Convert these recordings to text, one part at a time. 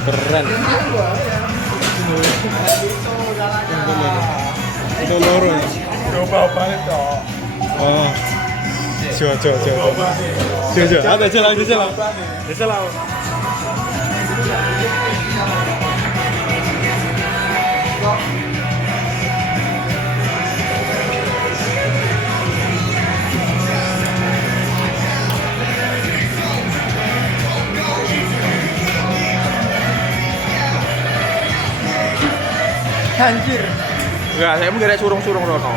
Keren. Itu loro. Coba balik toh. Oh. Coba. Ada jalan. Anjir. Enggak, saya mungkin ada surung-surung rono.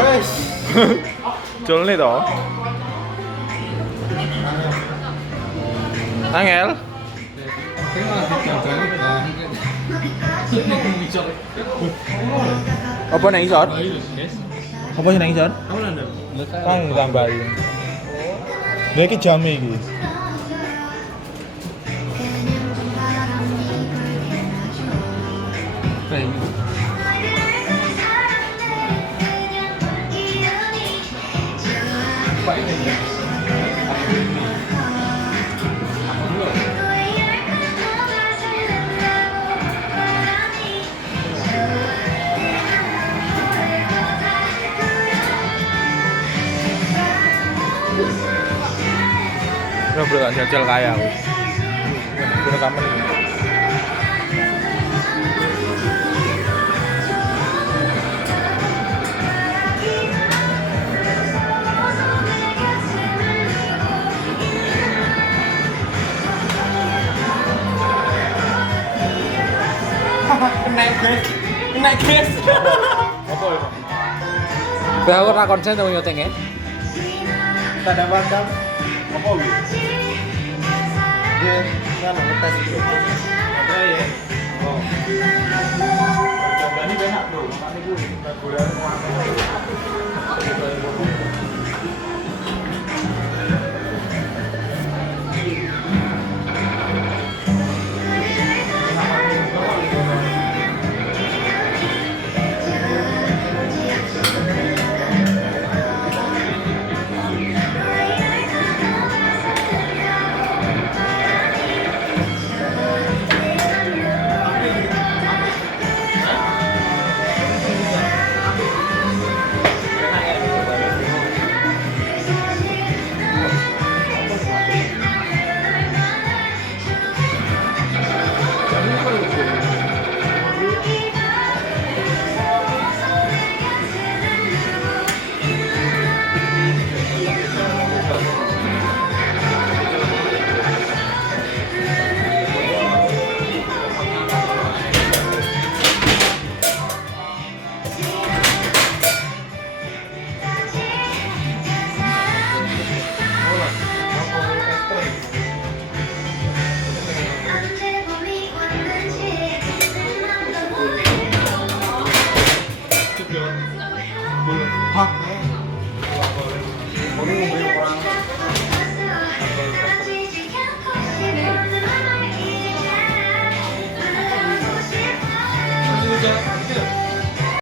Wes. Jolne toh. Angel. Apa nang isor? Apa sih nang isor? Kang tambahin. Lha iki jame iki. Bro, tak jajal kaya aku. Bener kamen. Kena guys. Apa itu? Bah ora konsen to nyotenge. Tak dapat kan? Apa gitu? Dia kan ngetes itu. Ada ya? Oh. Ini enak bro, makanya gue bulan